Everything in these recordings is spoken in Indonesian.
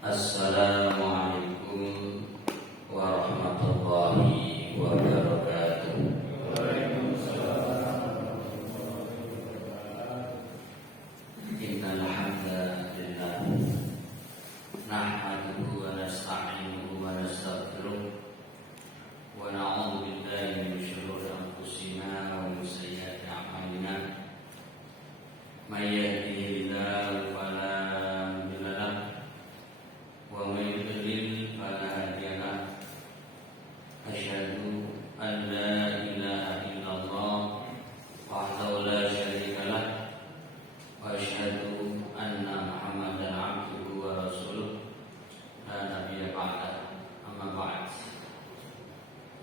Assalamualaikum warahmatullahi wabarakatuh. Innal hamdalillah nahmaduhu wa nasta'inuhu wa nastaghfiruh wa na'udzu billahi min shururi anfusina wa min sayyiati a'malina. May yahdihillahu fala mudilla lahu wa may yudlil fala hadiya lahu. Asyhadu an la ilaha illallah wahdahu la syarika lahu wa asyhadu anna Muhammadan abduhu wa rasuluh la nabiyya ba'dahu. Amma ba'd.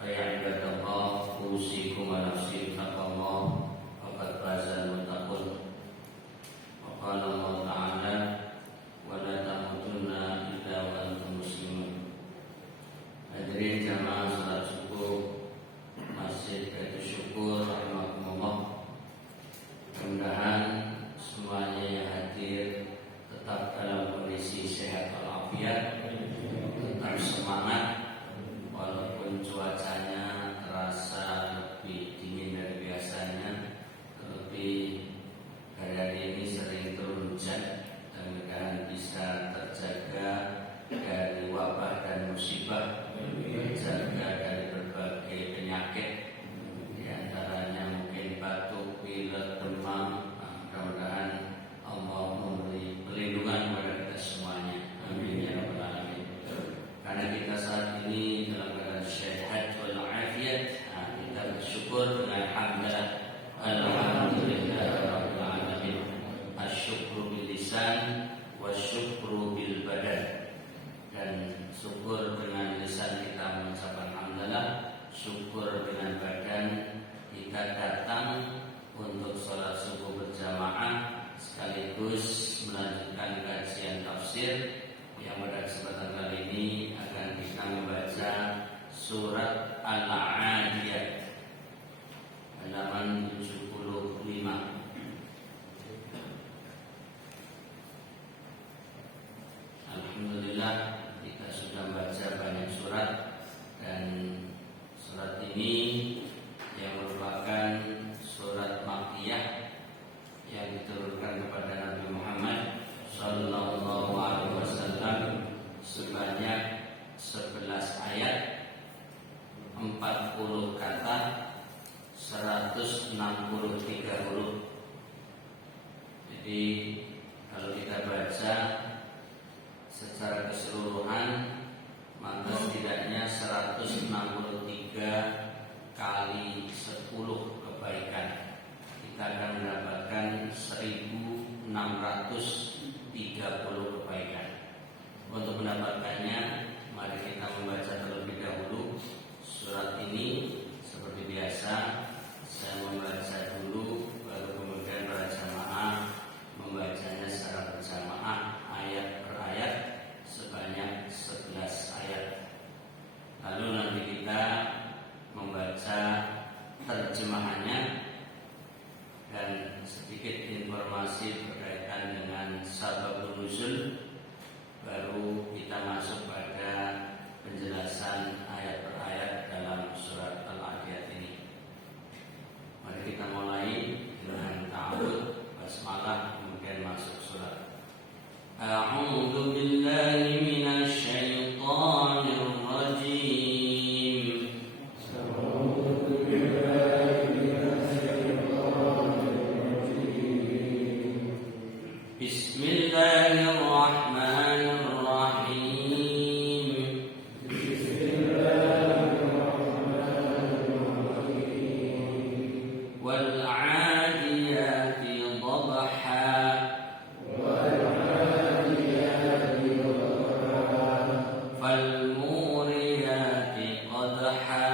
Ya ibadallah, usikum wa nafsi bittaqwallah faqad fazal muttaqun. Wa qala Allah ta'ala wa la tamutunna illa wa antum muslimun. Hadirin jamaah salat subuh Masjid Baitul Syukur rahimakumullah. Mudah-mudahan semuanya yang hadir tetap dalam kondisi sehat walafiat, tetap semangat walaupun cuacanya terasa lebih dingin dari biasanya. Terlebih hari ini sering turun hujan, dan mudah-mudahan bisa terjaga dari wabah dan musibah, terjaga dari berbagai penyakit, di antaranya mungkin batuk, pilek, demam. Mudah-mudahan Allah memberi perlindungan kepada kita semuanya. Amin ya rabbal alamin. Karena kita saat ini dalam keadaan sehat walafiat, kita bersyukur dengan hamdalah alhamdulillah rabbil alamin. Asyukru bil lisan wa syukru bil badan. Dan syukur dengan lisan kita mengucapkan hamdalah, syukur dengan badan kita datang untuk sholat subuh berjamaah sekaligus melanjutkan kajian tafsir yang pada kesempatan kali ini akan kita membaca surat Al-Adiyat halaman 75. Alhamdulillah, kita sudah membaca banyak surat, dan surat ini yang merupakan surat Makkiyah yang diturunkan kepada Nabi Muhammad sallallahu alaihi wasallam sebanyak 11 ayat, 40 kata, 163 huruf. Jadi kalau kita baca secara keseluruhan maka setidaknya 163 kali 10 kebaikan. Kita akan mendapatkan 1630 kebaikan. Untuk mendapatkannya, mari kita membaca terlebih dahulu surat ini. Seperti biasa, saya membaca dulu, baru kemudian para jamaah membacanya secara berjamaah ayat per ayat sebanyak 11 ayat. Lalu nanti kita membaca terjemahannya dan sedikit informasi berkaitan dengan sababun nuzul, baru kita masuk pada penjelasan ayat per ayat dalam surat Al-Adiyat ini. Mari kita mulai dengan ta'awud, basmalah, kemudian masuk surat. A'udzu billahi minasy syaithanir rajim. Bismillahirrahmanirrahim. Wal 'adiyati dhabha. Falmuriyati qadha.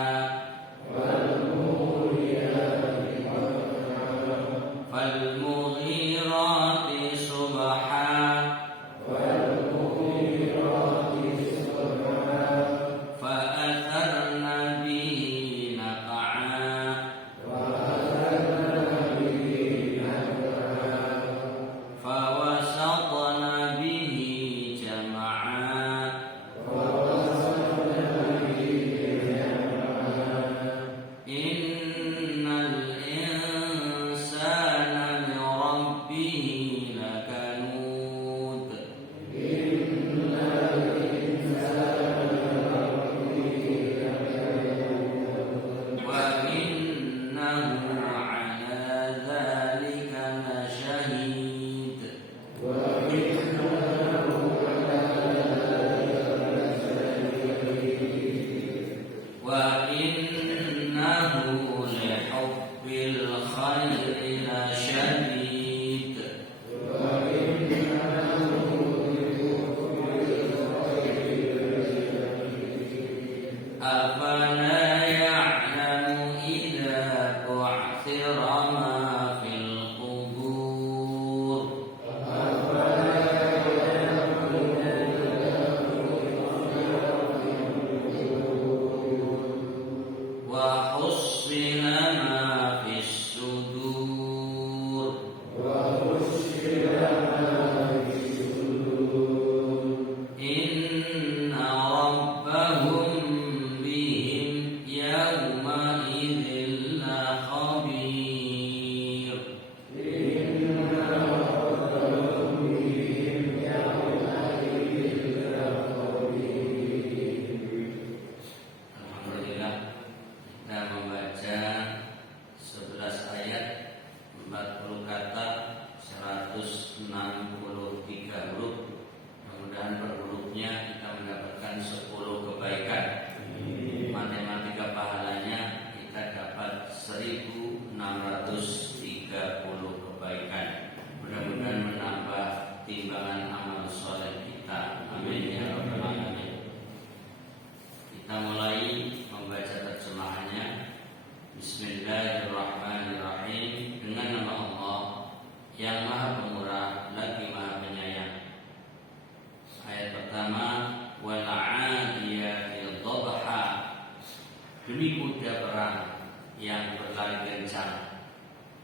Falmughirati subha. soleh kita. Amin ya rabbal alamin. Kita mulai membaca terjemahannya. Bismillahirrahmanirrahim. Dengan nama Allah yang Maha Pemurah lagi Maha Penyayang. Ayat pertama, wal 'adiyati dhabha. Demi kuda perang yang berlari kencang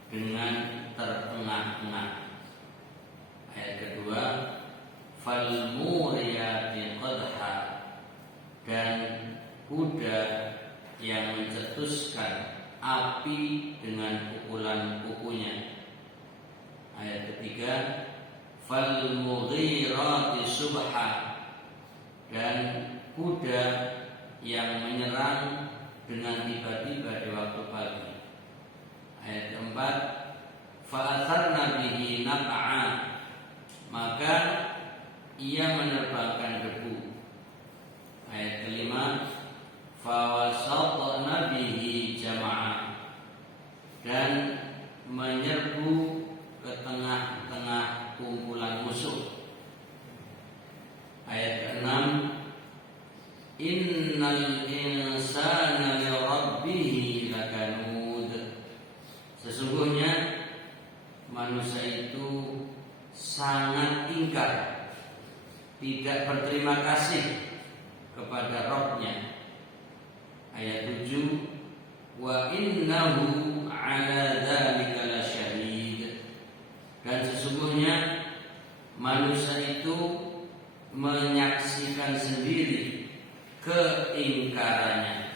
dengan terengah-engah. Ayat kedua, fal muriyati qadha. Dan kuda yang mencetuskan api dengan pukulan kukunya. Ayat ketiga, fal mughirati subha. Dan kuda yang menyerang dengan tiba-tiba di waktu pagi. Ayat keempat, fa'atharna bihi naq'a. Maka ia menerbangkan debu. Ayat kelima, fawasatna bihi jama'a. Dan menyerbu ke tengah-tengah kumpulan musuh. Ayat keenam, innal insana li rabbih lakanud. Sesungguhnya manusia itu sangat ingkar, tidak berterima kasih kepada Rabb-Nya. Ayat 7, wa innahu ala dzalika lasyahid. Dan sesungguhnya manusia itu menyaksikan sendiri keingkarannya.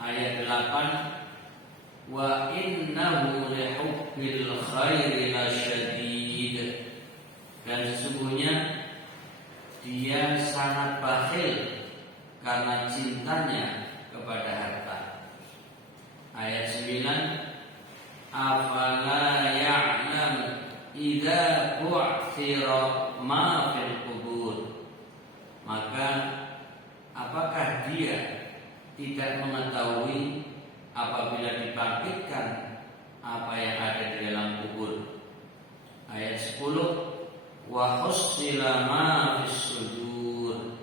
Ayat 8, wa innahu lihubbil khairi lasyadid. Dan sesungguhnya dia sangat bakhil karena cintanya kepada harta. Ayat 9, afala ya'lam idza bu'thira ma fil qubur. Maka apakah dia tidak mengetahui apabila dibangkitkan apa yang ada di dalam kubur. Ayat 10, wa hussila ma fis sudur.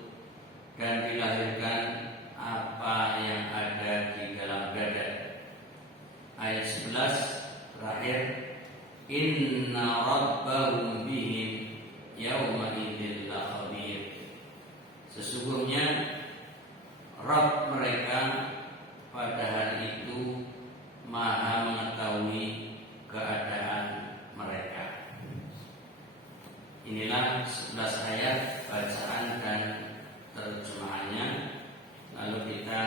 Dan dilahirkan apa yang ada di dalam dada. Ayat 11 terakhir, inna rabbahum bihim yawma idzin lakhabir. Sesungguhnya Rabb mereka pada hari itu Maha mengetahui keadaan mereka. Inilah 11 ayat bacaan dan terjemahannya. Lalu kita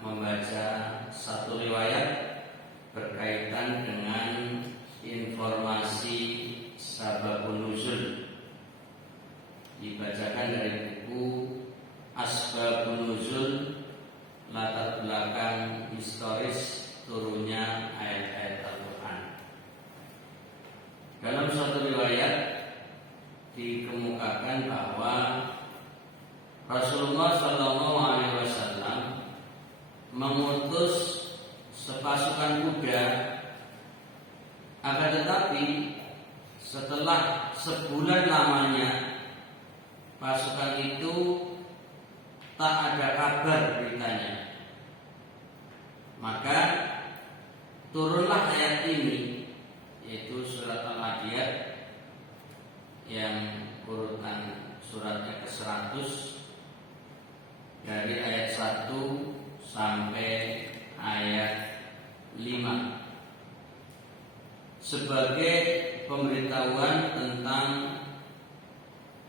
membaca satu riwayat berkaitan dengan informasi sababun nuzul. Dibacakan dari buku Asbabun Nuzul, latar belakang historis turunnya ayat-ayat Al-Quran. Dalam suatu riwayat dikemukakan bahwa Rasulullah SAW mengutus sepasukan kuda, akan tetapi setelah sebulan lamanya pasukan itu tak ada kabar beritanya. Maka turunlah ayat ini, yaitu surat Al-Adiyat yang urutan suratnya ke-100 dari ayat 1 sampai ayat 5 sebagai pemberitahuan tentang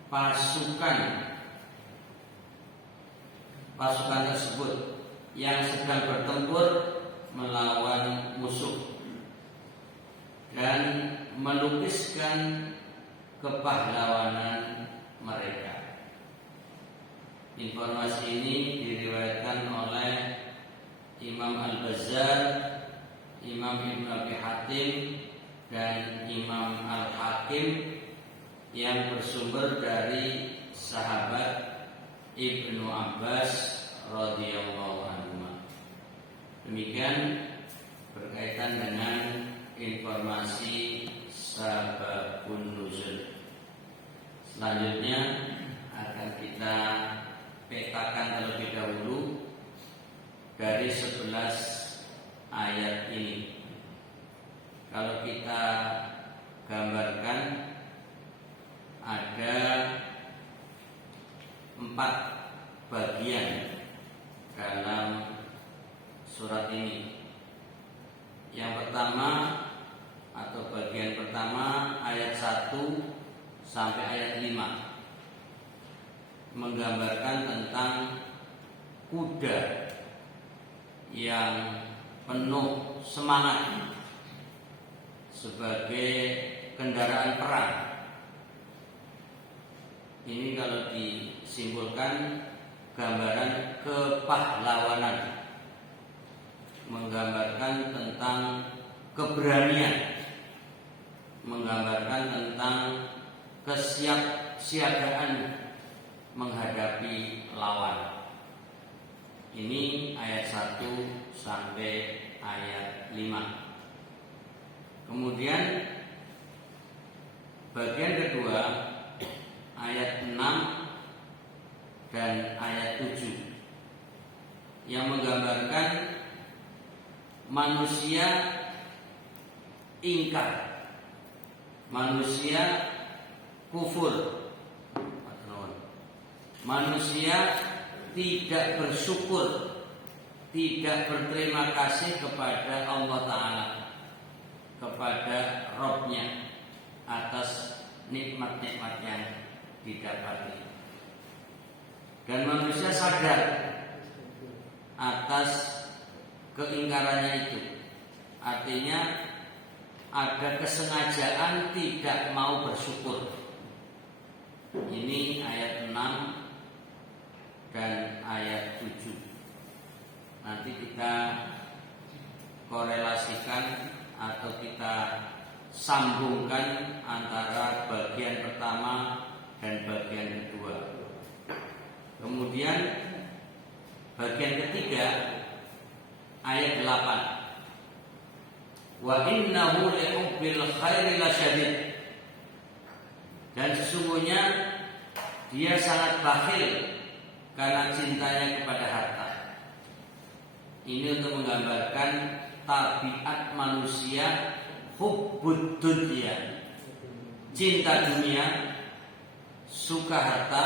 pasukan tersebut yang sedang bertempur melawan musuh dan melukiskan kepahlawanan mereka. Informasi ini diriwayatkan oleh Imam Al-Bazzar, Imam Ibn Abi Hatim, dan Imam Al-Hakim yang bersumber dari sahabat Ibnu Abbas radhiyallahu anhu. Demikian berkaitan dengan informasi sababun nuzul. Selanjutnya akan kita petakan terlebih dahulu dari 11 ayat ini. Kalau kita gambarkan ada 4 bagian dalam surat ini. Yang pertama atau bagian pertama ayat 1 sampai ayat 5 menggambarkan tentang kuda yang penuh semangat sebagai kendaraan perang. Ini kalau disimpulkan gambaran kepahlawanan, menggambarkan tentang keberanian, menggambarkan tentang kesiapsiagaan menghadapi lawan. Ini ayat 1 sampai ayat 5. Kemudian bagian kedua ayat 6 dan ayat 7 yang menggambarkan manusia ingkar, manusia kufur, manusia tidak bersyukur, tidak berterima kasih kepada Allah Ta'ala, kepada Rabb-Nya atas nikmat-nikmat yang didapati. Dan manusia sadar atas keingkarannya itu. Artinya ada kesengajaan tidak mau bersyukur. Ini ayat 6 dan ayat 7. Nanti kita korelasikan atau kita sambungkan antara bagian pertama dan bagian kedua. Kemudian bagian ketiga ayat 8. Wa innahu lihubbil khairi lasyadid. Dan sesungguhnya dia sangat bakhil karena cintanya kepada harta. Ini untuk menggambarkan tabiat manusia hubbud dunya, cinta dunia, suka harta,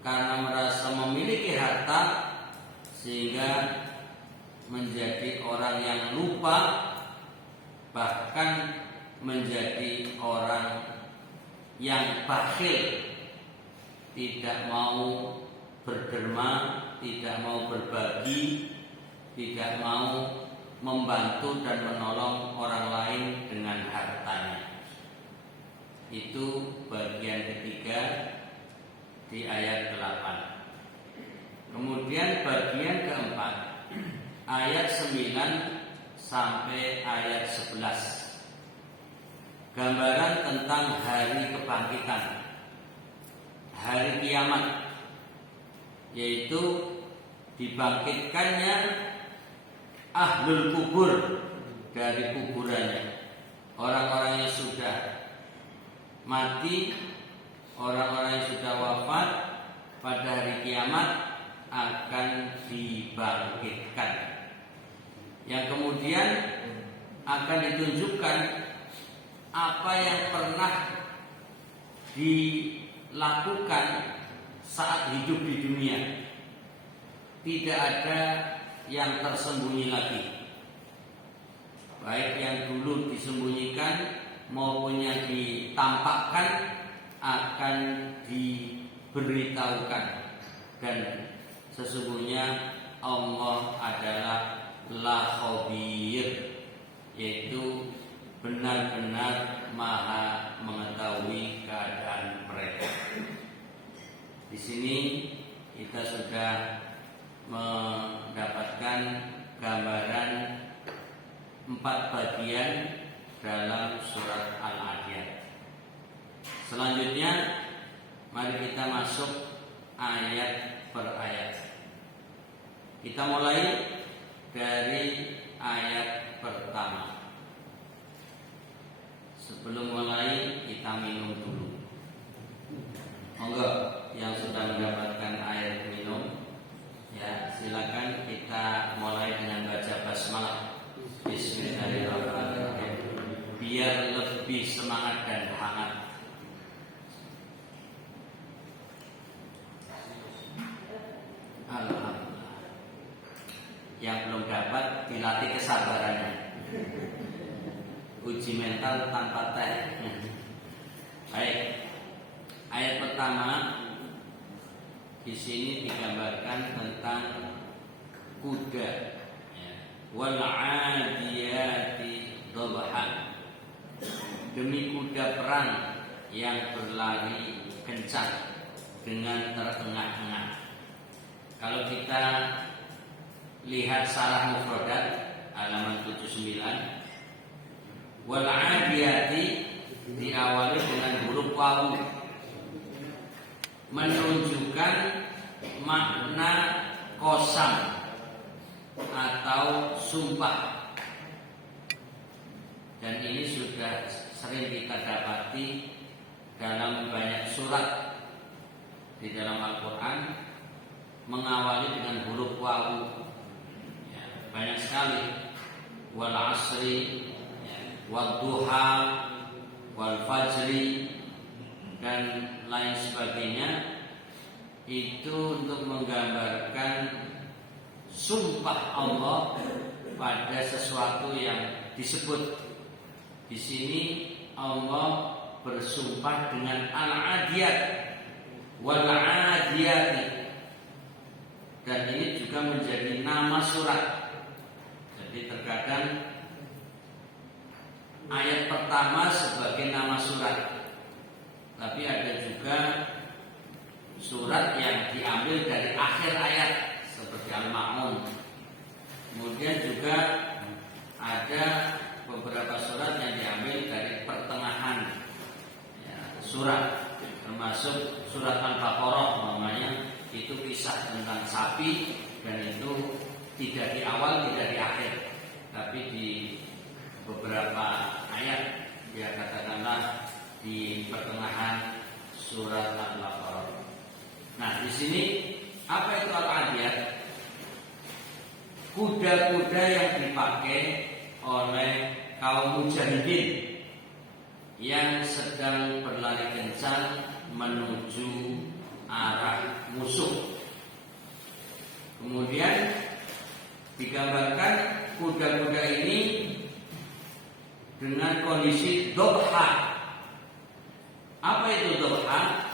karena merasa memiliki harta sehingga menjadi orang yang lupa, bahkan menjadi orang yang bakhil, tidak mau berderma, tidak mau berbagi, tidak mau membantu dan menolong orang lain dengan hartanya. Itu bagian ketiga di ayat 8. Kemudian bagian keempat ayat 9 sampai ayat 11. Gambaran tentang hari kebangkitan, hari kiamat, yaitu dibangkitkannya ahlul kubur dari kuburannya, orang-orang yang sudah mati, orang-orang yang sudah wafat pada hari kiamat akan dibangkitkan, yang kemudian akan ditunjukkan apa yang pernah dilakukan saat hidup di dunia. Tidak ada yang tersembunyi lagi, baik yang dulu disembunyikan maupun yang ditampakkan akan diberitahukan. Dan sesungguhnya Allah adalah la khabir, yaitu benar-benar maha mengetahui keadaan mereka. Di sini kita sudah mendapatkan gambaran 4 bagian dalam surat Al-Adiyat. Selanjutnya mari kita masuk ayat per ayat. Kita mulai dari ayat pertama. Sebelum mulai kita minum dulu. uji mental tanpa teh. Baik. Ayat pertama di sini digambarkan tentang kuda, ya. Wal 'adiyati dhabha. Demi kuda perang yang berlari kencang dengan terengah-engah. Kalau kita lihat Syarah Mufradat halaman 79, wal 'adiyati diawali dengan huruf wawu, menunjukkan makna qasam atau sumpah. Dan ini sudah sering kita dapati dalam banyak surat di dalam Al-Quran, mengawali dengan huruf wawu, ya, banyak sekali. Wal asri, ya, wal duha, wal fajri, dan lain sebagainya. Itu untuk menggambarkan sumpah Allah pada sesuatu yang disebut. Di sini Allah bersumpah dengan al-adiyat wal adiyati, dan ini juga menjadi nama surat. Jadi terkadang ayat pertama sebagai nama surat, tapi ada juga surat yang diambil dari akhir ayat seperti Al-Ma'un. Kemudian juga ada beberapa surat yang diambil dari pertengahan, ya, surat, termasuk surat Al-Baqarah namanya, itu kisah tentang sapi, dan itu tidak di awal, tidak di akhir, tapi di beberapa ayat, ya katakanlah di pertengahan surat Al-Baqarah. Nah, di sini apa itu al-adiyat? Kuda-kuda yang dipakai oleh kaum mujahidin yang sedang berlari kencang menuju arah musuh. Kemudian digambarkan kuda-kuda ini dengan kondisi dhabha. Apa itu dhabha?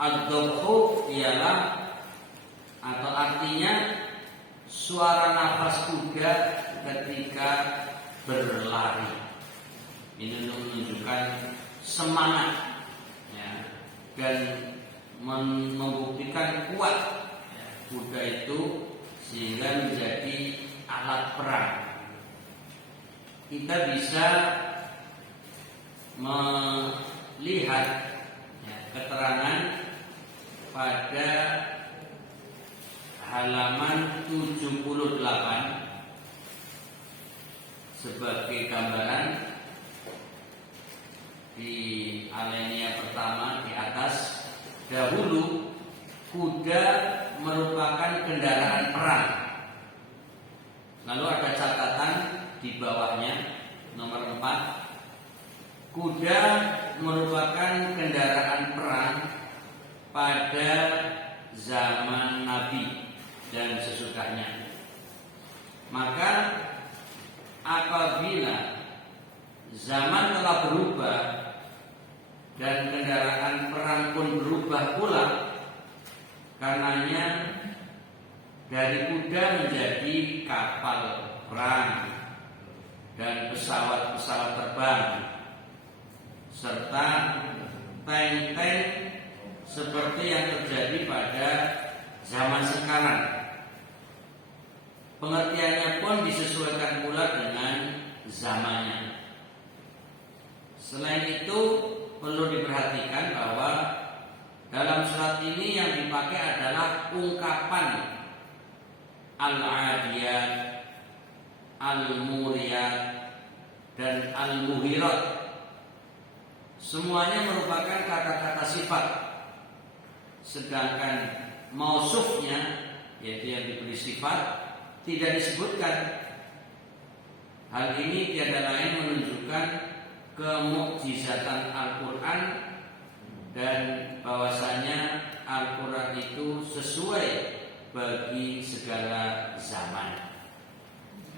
Ad-dhabhu ialah, atau artinya, suara nafas kuda ketika berlari. Ini untuk menunjukkan semangat, ya, dan membuktikan kuat, ya, kuda itu, sehingga menjadi alat perang. Kita bisa melihat, ya, keterangan pada halaman 78 sebagai gambaran di alinea pertama di atas. Dahulu kuda merupakan kendaraan perang. Lalu ada catatan di bawahnya nomor 4. Kuda merupakan kendaraan perang pada zaman Nabi dan sesudahnya. Maka apabila zaman telah berubah dan kendaraan perang pun berubah pula, karenanya dari kuda menjadi kapal perang dan pesawat-pesawat terbang, serta tank-tank seperti yang terjadi pada zaman sekarang. Pengertiannya pun disesuaikan pula dengan zamannya. Selain itu, perlu diperhatikan bahwa dalam surat ini yang dipakai adalah ungkapan al-adiyat, al-muriyat, dan al-muhirat. Semuanya merupakan kata-kata sifat, sedangkan mausufnya, yaitu yang diberi sifat, tidak disebutkan. Hal ini tiada lain menunjukkan kemukjizatan Al-Quran dan bahwasanya Al-Quran itu sesuai bagi segala zaman.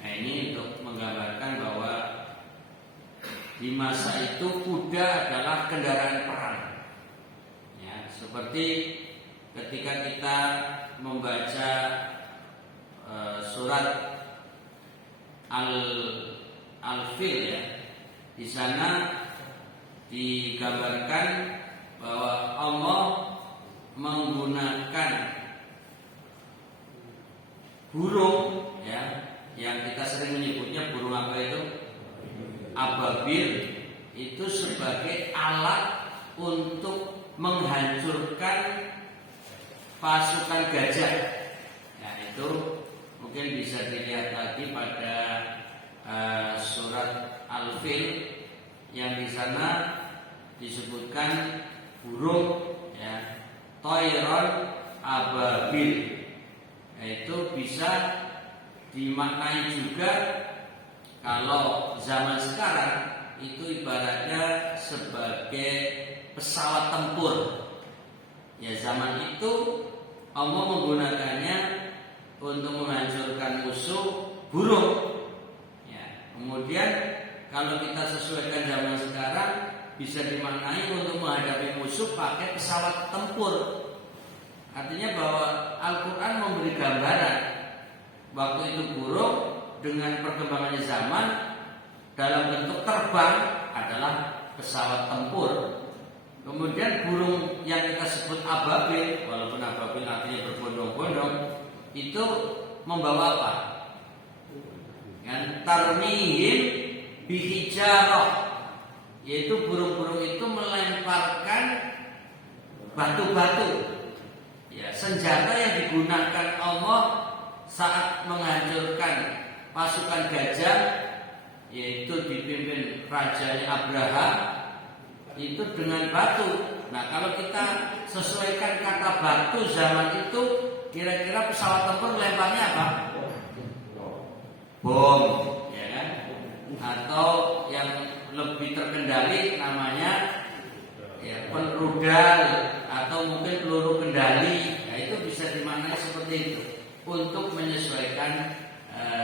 Nah, ini untuk menggambarkan bahwa di masa itu kuda adalah kendaraan perang. Ya, seperti ketika kita membaca surat Al-Fil ya, di sana digambarkan bahwa Allah menggunakan burung ya, yang kita sering menyebutnya burung apa itu? Ababil, itu sebagai alat untuk menghancurkan pasukan gajah. Nah, itu mungkin bisa dilihat lagi pada surat Al-Fil yang di sana disebutkan burung ya, Toiron Ababil. Itu bisa dimaknai juga kalau zaman sekarang itu ibaratnya sebagai pesawat tempur. Ya, zaman itu Allah menggunakannya untuk menghancurkan musuh burung. Ya, kemudian kalau kita sesuaikan zaman sekarang bisa dimaknai untuk menghadapi musuh pakai pesawat tempur. Artinya bahwa Al-Quran memberi gambaran waktu itu burung dengan perkembangannya zaman dalam bentuk terbang adalah pesawat tempur. Kemudian burung yang kita sebut ababil, walaupun ababil artinya berbondong-bondong, itu membawa apa? Yang tarmihim bihijarah, yaitu burung-burung itu melemparkan batu-batu. Ya, senjata yang digunakan Allah saat menghancurkan pasukan gajah, yaitu dipimpin rajanya Abraham, itu dengan batu. Nah, kalau kita sesuaikan kata batu zaman itu, kira-kira pesawat tempur lemparnya apa? Bom, ya kan? Atau yang lebih terkendali namanya ya, rudal atau mungkin peluru kendali. Nah, itu bisa dimaknai seperti itu untuk menyesuaikan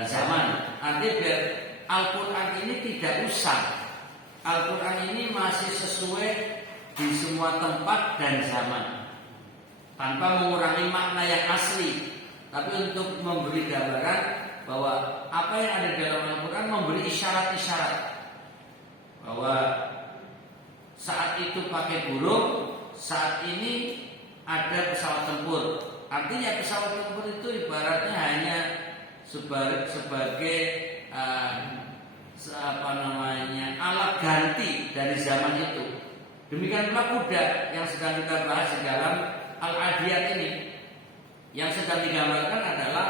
zaman. Artinya biar Al-Quran ini tidak usang. Al-Quran ini masih sesuai di semua tempat dan zaman, tanpa mengurangi makna yang asli, tapi untuk memberi gambaran bahwa apa yang ada dalam Al-Quran memberi isyarat-isyarat bahwa saat itu pakai burung, saat ini ada pesawat tempur. Artinya pesawat tempur itu ibaratnya hanya sebagai alat ganti dari zaman itu. Demikian pula kuda yang sedang kita bahas di dalam Al-Adiyat ini. Yang sedang digambarkan adalah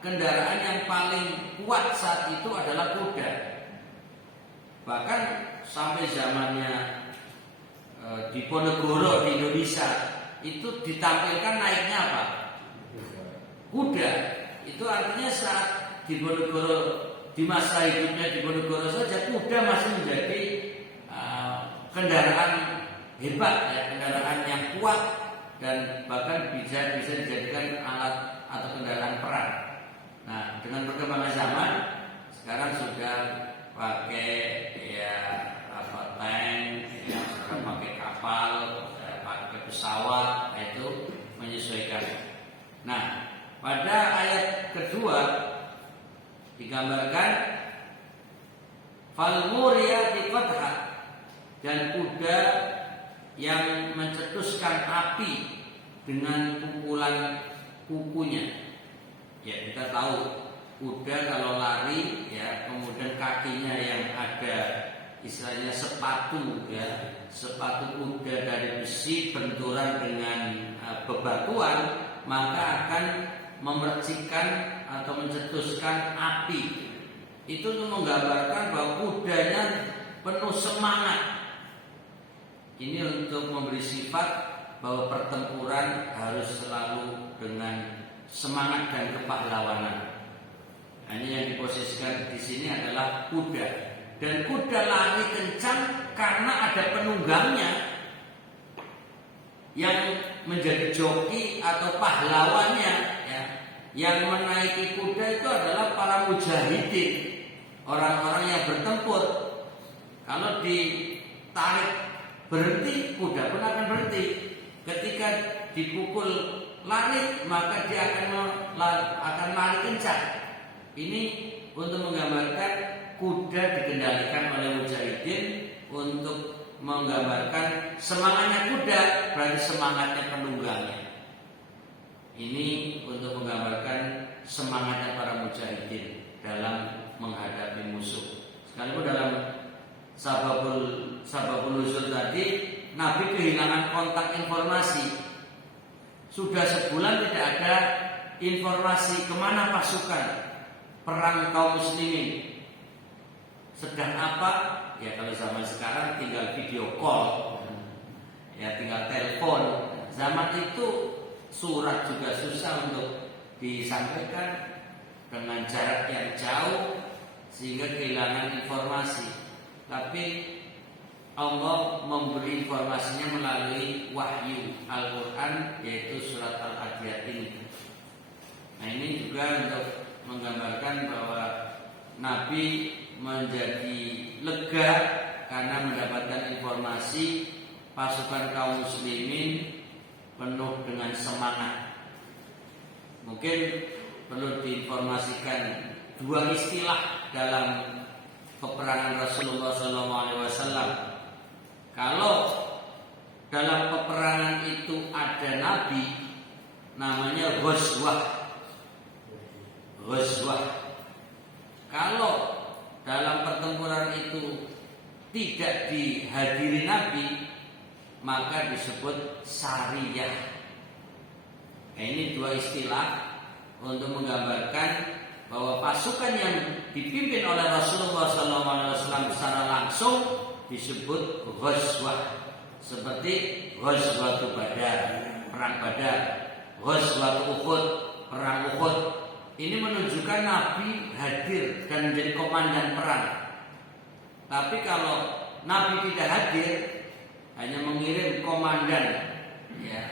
kendaraan yang paling kuat saat itu adalah kuda. Bahkan sampai zamannya di Ponegoro di Indonesia itu ditampilkan naiknya apa? Kuda. Itu artinya saat di Ponegoro, di masa hidupnya di Ponegoro saja kuda masih menjadi kendaraan hebat ya, kendaraan yang kuat dan bahkan bisa dijadikan alat atau kendaraan perang. Nah, dengan perkembangan zaman sekarang sudah pakai ya tank, ya, sekarang pakai kapal, pakai pesawat, itu menyesuaikan. Nah, pada ayat kedua digambarkan fal muriyati qadha, dan kuda yang mencetuskan api dengan pukulan kukunya. Ya, kita tahu kuda kalau lari ya, kemudian kakinya yang ada istilahnya sepatu ya, sepatu kuda dari besi benturan dengan bebatuan, maka akan memercikkan atau mencetuskan api. Itu untuk menggambarkan bahwa kudanya penuh semangat. Ini untuk memberi sifat bahwa pertempuran harus selalu dengan semangat dan kepahlawanan. Nah, ini yang diposisikan di sini adalah kuda. Dan kuda lari kencang karena ada penunggangnya yang menjadi joki atau pahlawannya ya. Yang menaiki kuda itu adalah para mujahidin, orang-orang yang bertempur. Kalau ditarik berhenti, kuda pun akan berhenti. Ketika dipukul lari, maka dia akan lari kencang. Ini untuk menggambarkan kuda dikendalikan oleh mujahidin, untuk menggambarkan semangatnya kuda berarti semangatnya penunggangnya. Ini untuk menggambarkan semangatnya para mujahidin dalam menghadapi musuh. Sekalipun dalam sababul nuzul tadi Nabi kehilangan kontak informasi. Sudah sebulan tidak ada informasi kemana pasukan perang kaum muslimin. Sedang apa? Ya kalau zaman sekarang tinggal video call, ya tinggal telepon. Zaman itu surat juga susah untuk disampaikan dengan jarak yang jauh sehingga kehilangan informasi. Tapi Allah memberi informasinya melalui wahyu Al-Quran, yaitu surat Al-Adiyat ini. Nah ini juga untuk menggambarkan bahwa Nabi menjadi lega karena mendapatkan informasi pasukan kaum muslimin penuh dengan semangat. Mungkin perlu diinformasikan dua istilah dalam peperangan Rasulullah SAW. Kalau dalam peperangan itu ada Nabi, namanya ghazwah. Kalau dalam pertempuran itu tidak dihadiri Nabi, maka disebut sariyah. Nah, ini dua istilah untuk menggambarkan bahwa pasukan yang dipimpin oleh Rasulullah SAW secara langsung disebut ghazwah. Seperti ghazwatul Badar, perang Badar, ghazwatul Uhud, perang Uhud. Ini menunjukkan Nabi hadir dan menjadi komandan perang. Tapi kalau Nabi tidak hadir, hanya mengirim komandan, ya,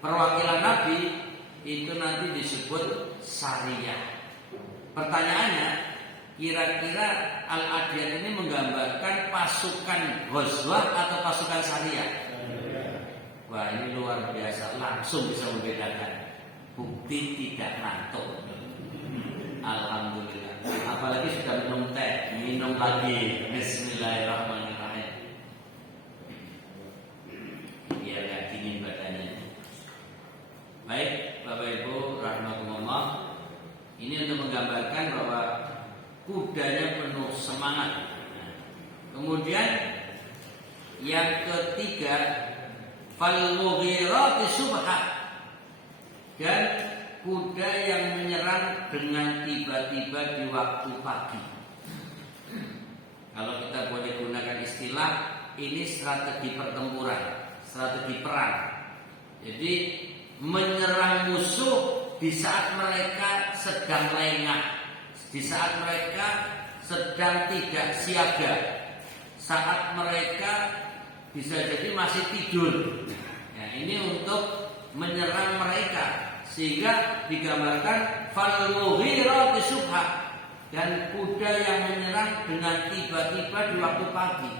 perwakilan Nabi, itu nanti disebut sariyah. Pertanyaannya, kira-kira Al-Adiyat ini menggambarkan pasukan ghazwah atau pasukan sariyah? Wah, ini luar biasa, langsung bisa membedakan. Bukti tidak ngantuk. Alhamdulillah. Apalagi sudah minum teh, minum lagi. Bismillahirrahmanirrahim. Biar gak dingin badannya. Baik, Bapak Ibu rahmatullah. Ini untuk menggambarkan bahwa kudanya penuh semangat. Kemudian yang ketiga, fal mughirati subha, dan kuda yang menyerang dengan tiba-tiba di waktu pagi. Kalau kita boleh gunakan istilah, ini strategi pertempuran, strategi perang. Jadi menyerang musuh di saat mereka sedang lengah, di saat mereka sedang tidak siaga, saat mereka bisa jadi masih tidur. Ya, ini untuk menyerang mereka, sehingga digambarkan fal mughirati subha, dan kuda yang menyerang dengan tiba-tiba di waktu pagi.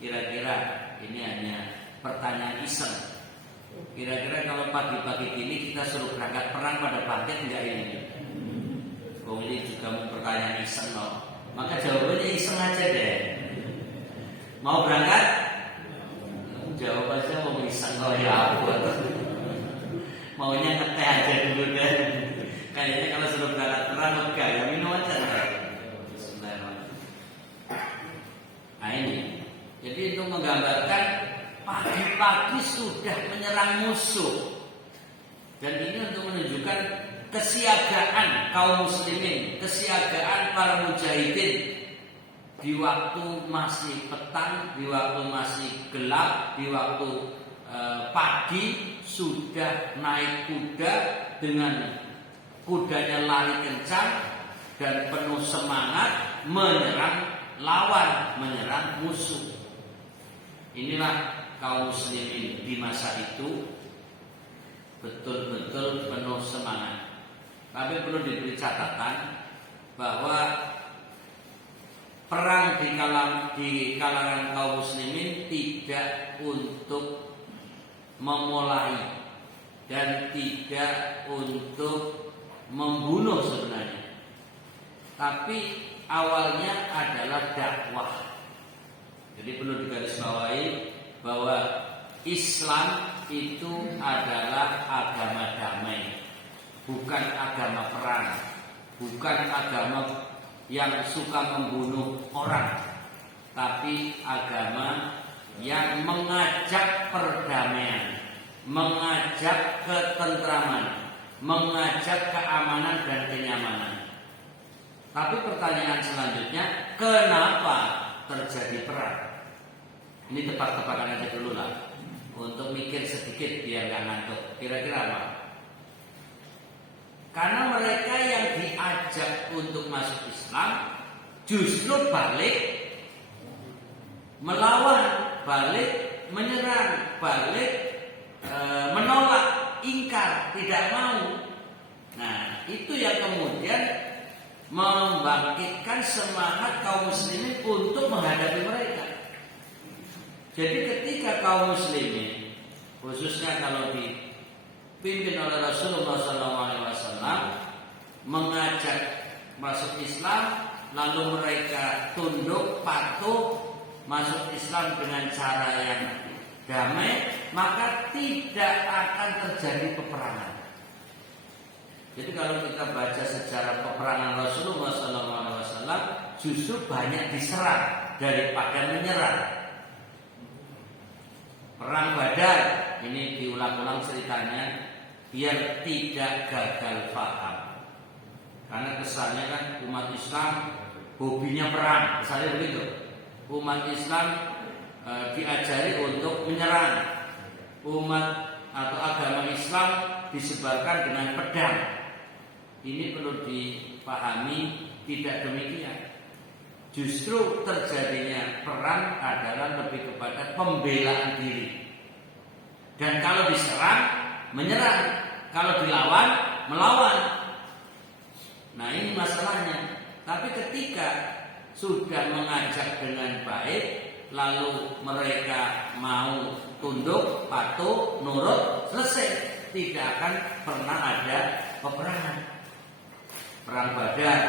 Kira-kira ini hanya pertanyaan iseng. Kira-kira kalau pagi-pagi ini kita suruh berangkat perang pada bangkit enggak ini? Oh, ini juga pertanyaan iseng loh. Maka jawabannya iseng aja deh. Mau berangkat? Jawab aja mau iseng loh, ya ampun. Maunya ngeteh aja dulu deh. Kayaknya kalau suruh berangkat perang enggak, ya minum aja. Bismillahirrahmanirrahim. Nah ini, jadi untuk menggambarkan pagi-pagi sudah menyerang musuh. Dan ini untuk menunjukkan kesiagaan kaum muslimin, kesiagaan para mujahidin di waktu masih petang, di waktu masih gelap, di waktu pagi sudah naik kuda dengan kudanya lari kencang dan penuh semangat menyerang lawan, menyerang musuh. Inilah kaum muslimin di masa itu betul-betul penuh semangat. Tapi perlu diberi catatan bahwa perang di kalangan kaum muslimin tidak untuk memulai dan tidak untuk membunuh sebenarnya, tapi awalnya adalah dakwah. Jadi perlu digarisbawahi bahwa Islam itu adalah agama damai, bukan agama perang, bukan agama yang suka membunuh orang, tapi agama yang mengajak perdamaian, mengajak ketentraman, mengajak keamanan dan kenyamanan. Tapi pertanyaan selanjutnya, kenapa terjadi perang? Ini tebak-tebakan aja dulu lah, untuk mikir sedikit biar gak ngantuk. Kira-kira apa? Karena mereka yang diajak untuk masuk Islam justru balik melawan, balik menyerang, balik menolak, ingkar, tidak mau. Nah, itu yang kemudian membangkitkan semangat kaum muslimin untuk menghadapi mereka. Jadi ketika kaum muslimin, khususnya kalau dipimpin oleh Rasulullah SAW, mengajak masuk Islam, lalu mereka tunduk, patuh, masuk Islam dengan cara yang damai, maka tidak akan terjadi peperangan. Jadi kalau kita baca sejarah peperangan Rasulullah SAW, justru banyak diserang daripada menyerang. Perang Badar ini diulang-ulang ceritanya biar tidak gagal paham. Karena kesannya kan umat Islam hobinya perang, kesannya begitu. Umat Islam diajari untuk menyerang. Umat atau agama Islam disebarkan dengan pedang. Ini perlu dipahami, tidak demikian. Justru terjadinya perang adalah lebih kepada pembelaan diri. Dan kalau diserang, menyerang. Kalau dilawan, melawan. Nah, ini masalahnya. Tapi ketika sudah mengajak dengan baik, lalu mereka mau tunduk, patuh, nurut, selesai. Tidak akan pernah ada peperangan. Perang Badar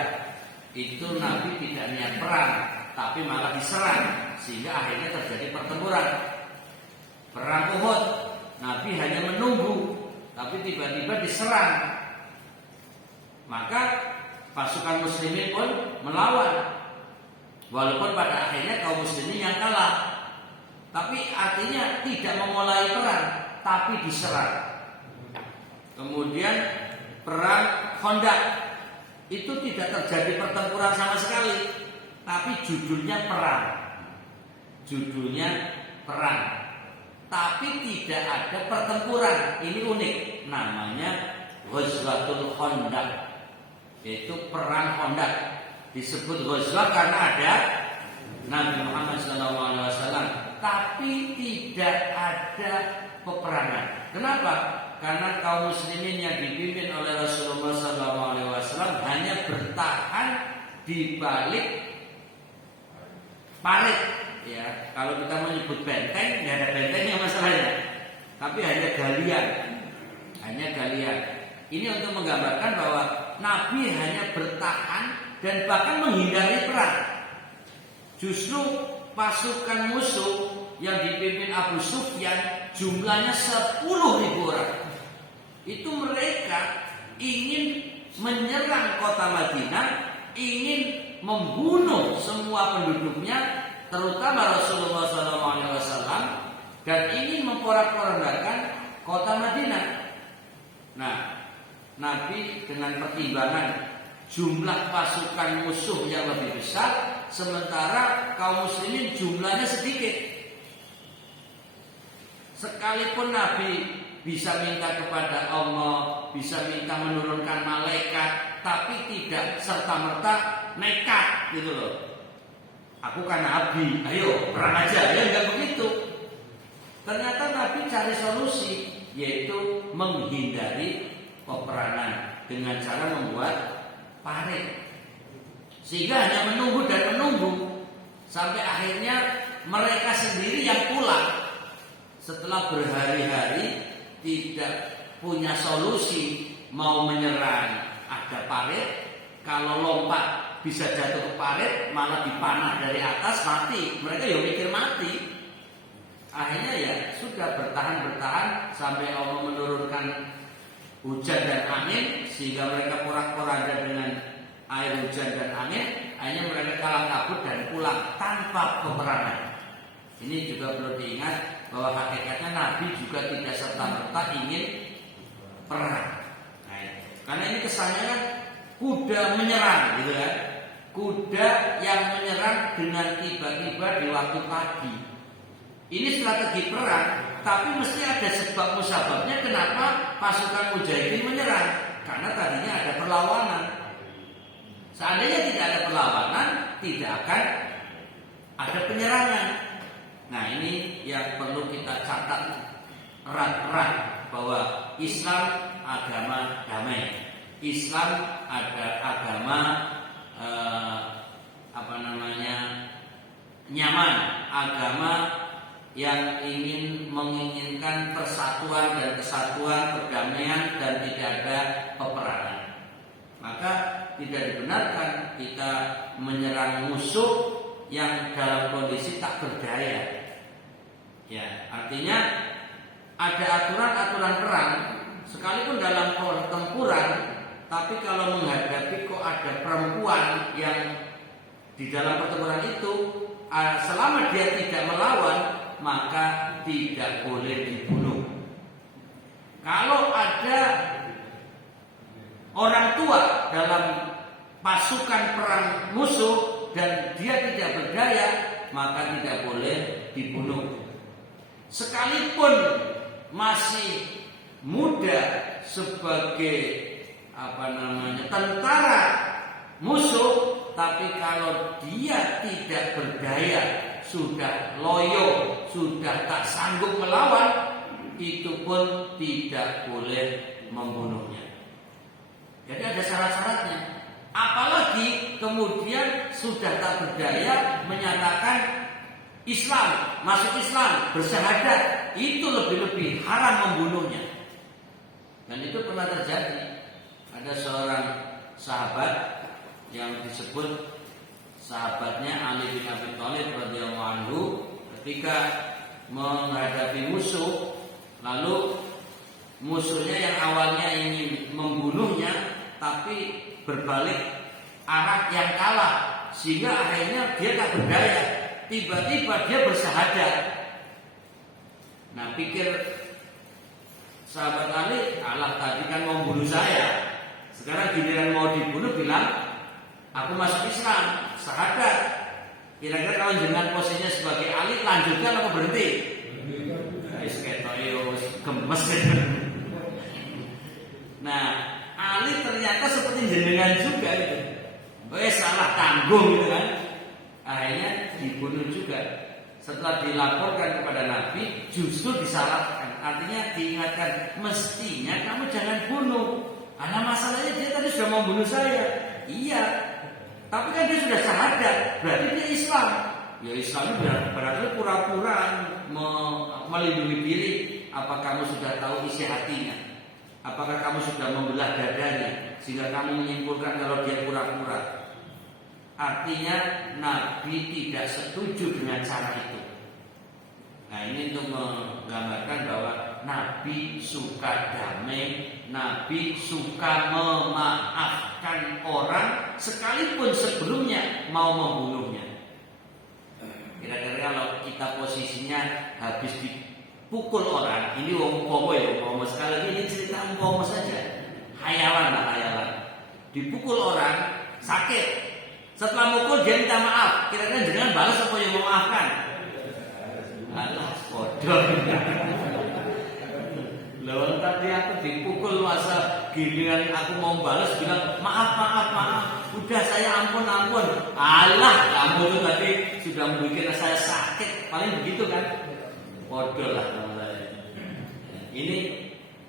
itu Nabi tidak niat perang, tapi malah diserang, sehingga akhirnya terjadi pertempuran. Perang Uhud, Nabi hanya menunggu, tapi tiba-tiba diserang. Maka pasukan muslimin pun melawan, walaupun pada akhirnya kaum muslimin yang kalah. Tapi artinya tidak memulai perang, tapi diserang. Kemudian perang Khandaq, itu tidak terjadi pertempuran sama sekali, tapi judulnya perang. Judulnya perang, tapi tidak ada pertempuran. Ini unik, namanya Ghazwatul Khandaq, yaitu perang Khandaq. Disebut Ghazwah karena ada Nabi Muhammad SAW, tapi tidak ada peperangan. Kenapa? Karena kaum muslimin yang dipimpin oleh Rasulullah SAW hanya bertahan di balik parit. Ya, kalau kita menyebut benteng, tidak ada bentengnya masalahnya, tapi hanya galian, Ini untuk menggambarkan bahwa Nabi hanya bertahan dan bahkan menghindari perang. Justru pasukan musuh yang dipimpin Abu Sufyan jumlahnya 10.000 orang. Itu mereka ingin menyerang kota Madinah, ingin membunuh semua penduduknya, terutama Rasulullah SAW, dan ingin memporak-porandakan kota Madinah. Nah, Nabi dengan pertimbangan jumlah pasukan musuh yang lebih besar, sementara kaum muslimin jumlahnya sedikit. Sekalipun Nabi bisa minta kepada Allah, bisa minta menurunkan malaikat, tapi tidak serta-merta nekat gitu loh. Aku kan Nabi, ayo perang aja, ya enggak begitu. Ternyata Nabi cari solusi, yaitu menghindari peperangan dengan cara membuat parit. Sehingga hanya menunggu dan menunggu Sampai akhirnya mereka sendiri yang pulang setelah berhari-hari tidak punya solusi, mau menyerang ada parit, kalau lompat bisa jatuh ke parit, malah dipanah dari atas mati. Mereka ya mikir mati. Akhirnya ya sudah bertahan sampai Allah menurunkan hujan dan angin sehingga mereka porak-poranda dengan air hujan dan angin. Akhirnya mereka kalah kabut dan pulang tanpa peperangan. Ini juga perlu diingat bahwa hakikatnya Nabi juga tidak serta-merta ingin perang. Nah, karena ini kesannya kan kuda menyerang, gitu kan? Kuda yang menyerang dengan tiba-tiba di waktu pagi. Ini strategi perang, tapi mesti ada sebab musababnya kenapa pasukan Mujahidin menyerang. Karena tadinya ada perlawanan. Seandainya tidak ada perlawanan, tidak akan ada penyerangan. Nah, ini yang perlu kita catat erat-erat bahwa Islam agama damai. Islam ada agama nyaman, agama yang menginginkan persatuan dan kesatuan, perdamaian dan tidak ada peperangan. Maka tidak dibenarkan kita menyerang musuh yang dalam kondisi tak berdaya. Ya, artinya ada aturan-aturan perang sekalipun dalam pertempuran, tapi kalau menghadapi kok ada perempuan yang di dalam pertempuran itu, selama dia tidak melawan, maka tidak boleh dibunuh. Kalau ada orang tua dalam pasukan perang musuh dan dia tidak berdaya, maka tidak boleh dibunuh. Sekalipun masih muda sebagai tentara musuh, tapi kalau dia tidak berdaya, sudah loyo, sudah tak sanggup melawan, itu pun tidak boleh membunuhnya. Jadi ada syarat-syaratnya. Apalagi kemudian sudah tak berdaya menyatakan Islam, masuk Islam, bersyahadat, itu lebih-lebih haram membunuhnya. Dan itu pernah terjadi. Ada seorang sahabat yang disebut sahabatnya Ali bin Abi Thalib radhiyallahu anhu, ketika menghadapi musuh, lalu musuhnya yang awalnya ingin membunuhnya tapi berbalik arah yang kalah, sehingga akhirnya dia tak berdaya. Tiba-tiba dia bersyahadat. Nah, pikir sahabat Ali, Allah tadi kan mau bunuh saya, sekarang giliran mau dibunuh bilang aku masuk Islam, syahadat. Kira-kira kalau dengan posisinya sebagai Ali, lanjutkan atau berhenti? Wis ketoyo gemes. Nah, Ali ternyata seperti jenengan juga itu. Salah tanggung gitu kan. Akhirnya dibunuh juga. Setelah dilaporkan kepada Nabi, justru disalahkan. Artinya diingatkan, mestinya kamu jangan bunuh. Karena masalahnya dia tadi sudah mau bunuh saya. Iya, tapi kan dia sudah syahadat, berarti dia Islam. Ya Islam berarti pura-pura melindungi diri. Apa kamu sudah tahu isi hatinya? Apakah kamu sudah membelah dadanya sehingga kamu menyimpulkan kalau dia pura-pura? Artinya Nabi tidak setuju dengan cara itu. Nah, ini untuk menggambarkan bahwa Nabi suka damai, Nabi suka memaafkan orang sekalipun sebelumnya mau membunuhnya. Kira-kira kalau kita posisinya habis dipukul orang, ini umpama sekali lagi ini cerita umpama saja, hayalan. Dipukul orang sakit, setelah mukul dia minta maaf, kira-kira jangan balas apa yang memaafkan? Alah, bodoh. Lalu tadi aku dipukul masa giliran aku mau balas bilang maaf. Udah saya ampun. Alah, kamu tuh tadi sudah membuat saya sakit. Paling begitu kan? Bodoh lah.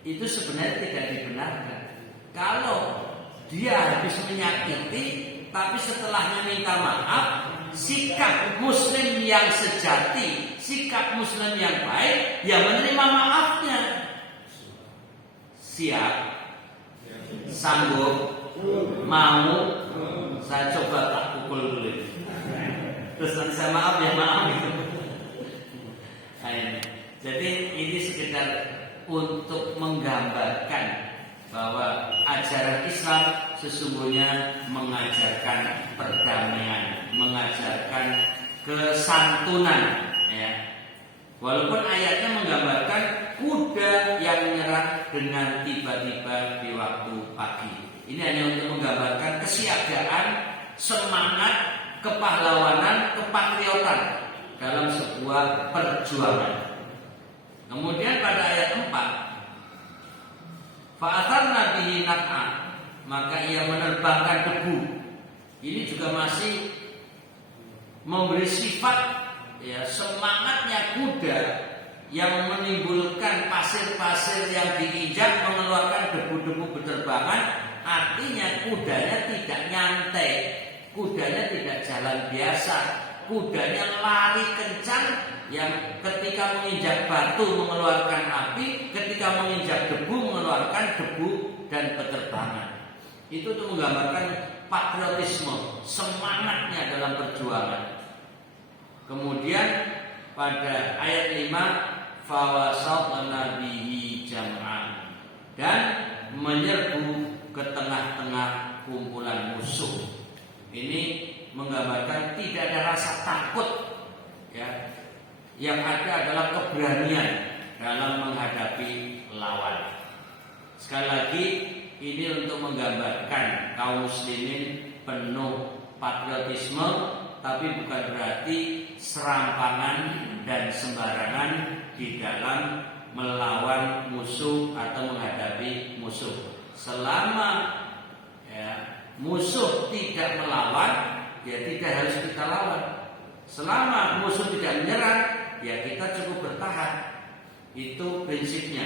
Itu sebenarnya tidak dibenarkan. Kalau dia habis menyakiti, tapi setelahnya minta maaf, sikap muslim yang sejati, sikap muslim yang baik, ya menerima maafnya. Siap, sanggup, mau, saya coba tak pukul dulu. Terus nanti saya maaf ya maaf gitu. Jadi ini sekedar untuk menggambarkan bahwa ajaran Islam sesungguhnya mengajarkan perdamaian, mengajarkan kesantunan, ya. Walaupun ayatnya menggambarkan kuda yang menyerang dengan tiba-tiba di waktu pagi. Ini hanya untuk menggambarkan kesiagaan, semangat, kepahlawanan, kepatriotan dalam sebuah perjuangan. Kemudian pada ayat 4, fa'atharna bihi naq'a, maka ia menerbangkan debu. Ini juga masih memberi sifat, ya, semangatnya kuda yang menimbulkan pasir-pasir yang diinjak mengeluarkan debu-debu berterbangan. Artinya kudanya tidak nyantai, kudanya tidak jalan biasa, kudanya lari kencang, yang ketika menginjak batu mengeluarkan api, ketika menginjak debu mengeluarkan debu dan berterbangan. Itu untuk menggambarkan patriotisme, semangatnya dalam perjuangan. Kemudian pada ayat 5, fawasatna bihi jam'an, dan menyerbu ke tengah-tengah kumpulan musuh. Ini menggambarkan tidak ada rasa takut, ya. Yang ada adalah keberanian dalam menghadapi lawan. Sekali lagi, ini untuk menggambarkan kaum muslimin penuh patriotisme, tapi bukan berarti serampangan dan sembarangan di dalam melawan musuh atau menghadapi musuh. Selama, ya, musuh tidak melawan, ya tidak harus kita lawan. Selama musuh tidak menyerang, ya kita cukup bertahan. Itu prinsipnya.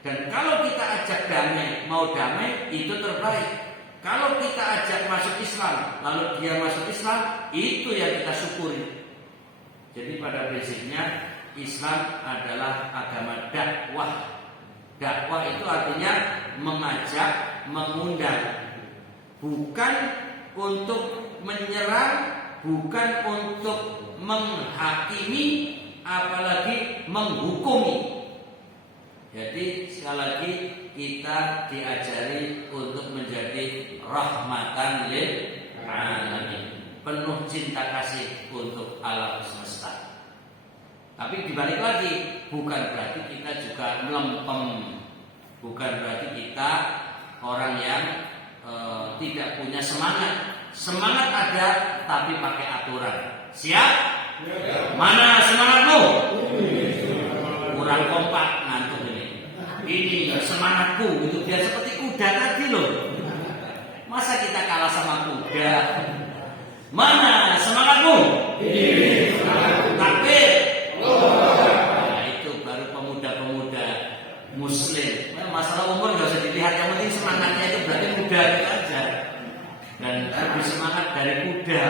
Dan kalau kita ajak damai, mau damai, itu terbaik. Kalau kita ajak masuk Islam, lalu dia masuk Islam, itu yang kita syukuri. Jadi pada prinsipnya Islam adalah agama dakwah. Dakwah itu artinya mengajak, mengundang, bukan untuk menyerang, bukan untuk menghakimi, apalagi menghukumi. Jadi sekali lagi kita diajari untuk menjadi rahmatan lil alamin, penuh cinta kasih untuk alam semesta. Tapi dibalik lagi, bukan berarti kita juga melempem, bukan berarti kita orang yang tidak punya semangat. Semangat ada, tapi pakai aturan. Siap? Mana semangatmu? Kurang kompak, ngantuk ini. Ini semangatku, itu biar seperti kuda tadi loh. Masa kita kalah sama kuda? Mana semangatmu? Takbir. Nah, itu baru pemuda-pemuda muslim. Masalah umur nggak usah dilihat, yang penting semangatnya itu berarti muda itu aja. Dan lebih semangat dari kuda.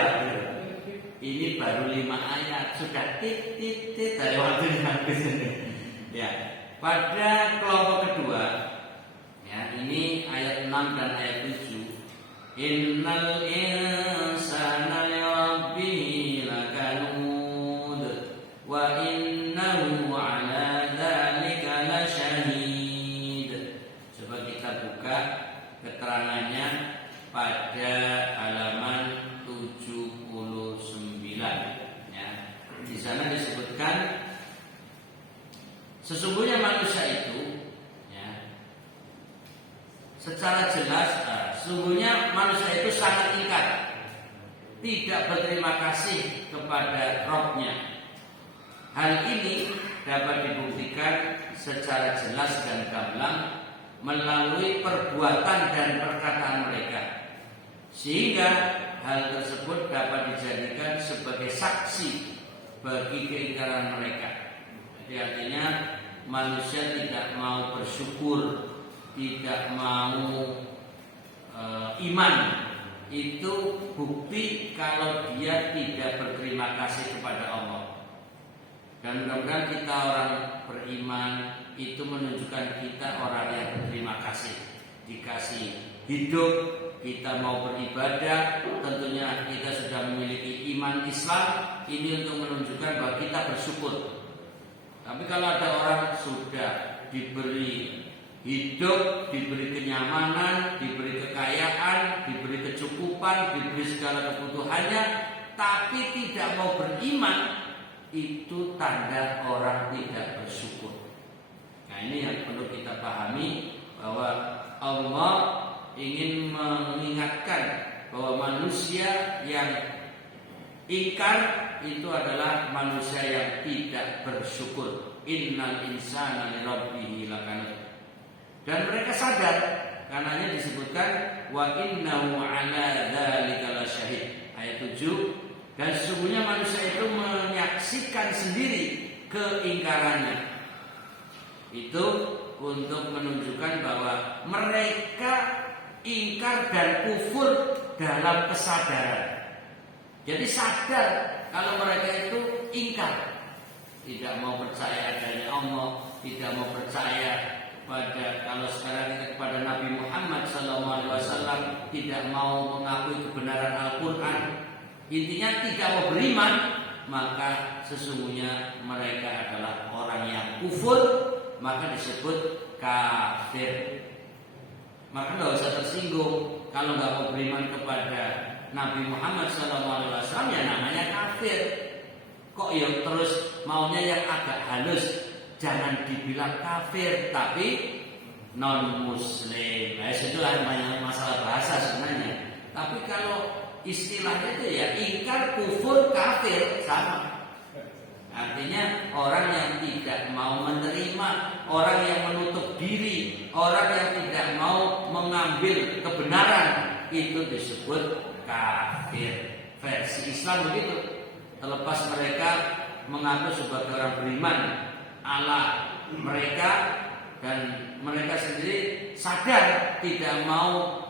Ini baru 5 ayat, sudah tit dari waktu habis ini. Ya, pada kelompok kedua, ya, ini ayat 6 dan ayat 7. Innal insana li rabbihi lakanud wa innahu ala dzalika lasyahid. Coba kita buka keterangannya pada halaman 79, ya. Di sana disebutkan sesungguhnya manusia itu, ya, secara jelas, sesungguhnya manusia itu sangat ingkar, tidak berterima kasih kepada Rabb-nya. Hal ini dapat dibuktikan secara jelas dan gamblang melalui perbuatan dan perkataan mereka, sehingga hal tersebut dapat dijadikan sebagai saksi bagi keingkaran mereka. Jadi artinya manusia tidak mau bersyukur, tidak mau iman itu bukti kalau dia tidak berterima kasih kepada Allah. Dan mudah-mudahan kita orang beriman itu menunjukkan kita orang yang berterima kasih. Dikasih hidup, kita mau beribadah, tentunya kita sudah memiliki iman Islam. Ini untuk menunjukkan bahwa kita bersyukur. Tapi kalau ada orang sudah diberi hidup, diberi kenyamanan, diberi kekayaan, diberi kecukupan, diberi segala kebutuhannya, tapi tidak mau beriman, itu tanda orang tidak bersyukur. Nah, ini yang perlu kita pahami, bahwa Allah ingin mengingatkan bahwa manusia yang ingkar itu adalah manusia yang tidak bersyukur. Innal insana li rabbih lakanut. Dan mereka sadar, karenanya disebutkan wa innahu ala dzalika lasyahid. Ayat 7. Dan sesungguhnya manusia itu menyaksikan sendiri keingkarannya. Itu untuk menunjukkan bahwa mereka ingkar dan kufur dalam kesadaran. Jadi sadar kalau mereka itu ingkar, tidak mau percaya adanya Allah, tidak mau percaya pada, kalau sekarang kita kepada Nabi Muhammad SAW, tidak mau mengakui kebenaran Al-Quran. Intinya tidak mau beriman, maka sesungguhnya mereka adalah orang yang kufur, maka disebut kafir. Maka nggak usah tersinggung kalau nggak mau beriman kepada Nabi Muhammad SAW, ya namanya kafir. Kok ya terus maunya yang agak halus, jangan dibilang kafir tapi non muslim. Nah, itulah banyak masalah bahasa sebenarnya. Tapi kalau istilahnya itu ya ingkar, kufur, kafir sama. Artinya orang yang tidak mau menerima, orang yang menutup diri, orang yang tidak mau mengambil kebenaran, itu disebut kafir. Versi Islam begitu. Terlepas mereka mengaku sebagai orang beriman ala mereka, dan mereka sendiri sadar tidak mau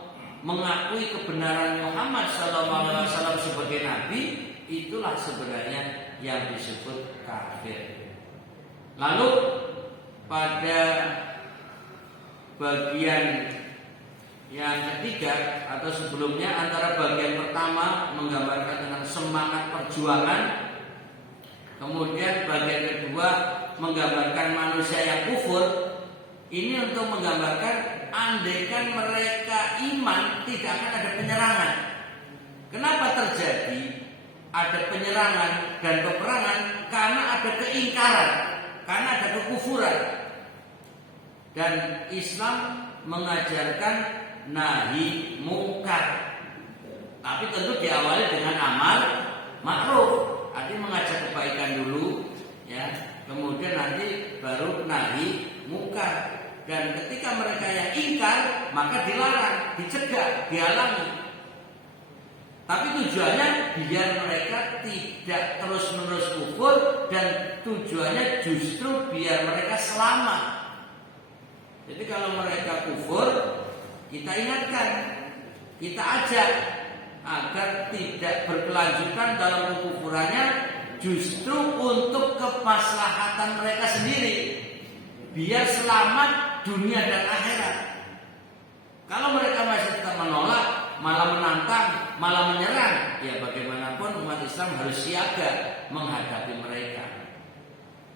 mengakui kebenaran Muhammad SAW sebagai nabi, itulah sebenarnya yang disebut kafir. Lalu pada bagian yang ketiga atau sebelumnya, antara bagian pertama menggambarkan tentang semangat perjuangan, kemudian bagian kedua menggambarkan manusia yang kufur. Ini untuk menggambarkan andaikan mereka iman, tidak akan ada penyerangan. Kenapa terjadi ada penyerangan dan peperangan? Karena ada keingkaran, karena ada kekufuran. Dan Islam mengajarkan nahi mungkar, tapi tentu diawali dengan amal ma'ruf. Artinya mengajak kebaikan dulu, ya, kemudian nanti baru nahi mungkar. Dan ketika mereka yang ingkar, maka dilarang, dicegah, dihalangi. Tapi tujuannya biar mereka tidak terus-menerus kufur, dan tujuannya justru biar mereka selamat. Jadi kalau mereka kufur, kita ingatkan, kita ajak agar tidak berkelanjutan dalam kekufurannya, justru untuk kemaslahatan mereka sendiri, biar selamat dunia dan akhirat. Kalau mereka masih tetap menolak, malah menantang, malah menyerang, ya bagaimanapun umat Islam harus siaga menghadapi mereka.